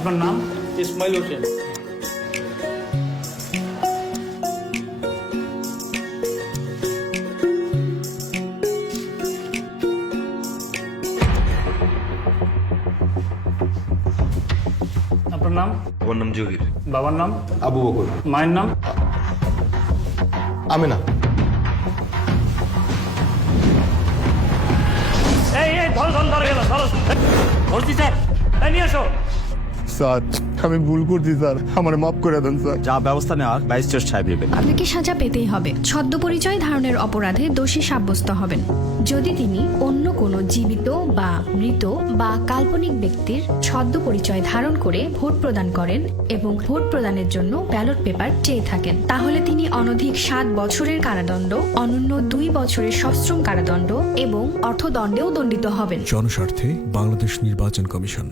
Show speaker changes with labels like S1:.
S1: আপনার নাম?
S2: ইসমাইল হোসেন।
S1: আপনার নাম?
S3: আমার নাম জহির।
S1: বাবার নাম?
S4: আবু বকর।
S1: মায়ের নাম?
S4: আমেনা।
S1: এই এই ধর ধর ধরে গেল ধরো। ধরছি স্যার। নিয়ে এসো।
S4: স্যার। আমি ভুল করছি স্যার। আমার মাফ করে দেন স্যার।
S5: যা ব্যবস্থা নেওয়ার ম্যাজিস্ট্রেট সাহেব নেবেন।
S6: আপনাকে সাজা পেতেই হবে। ছদ্ম পরিচয় ধারণের অপরাধে দোষী সাব্যস্ত হবেন। যদি তিনি অন্য কোনো জীবিত বা মৃত বা কাল্পনিক ব্যক্তির ছদ্ম পরিচয় ধারণ করে ভোট প্রদান করেন এবং ভোট প্রদানের জন্য ব্যালট পেপার চেয়ে থাকেন তাহলে তিনি অনধিক সাত বছরের কারাদণ্ড অনন্য দুই বছরের সশ্রম কারাদণ্ড এবং অর্থদণ্ডেও দণ্ডিত হবেন।
S7: জনস্বার্থে বাংলাদেশ নির্বাচন কমিশন।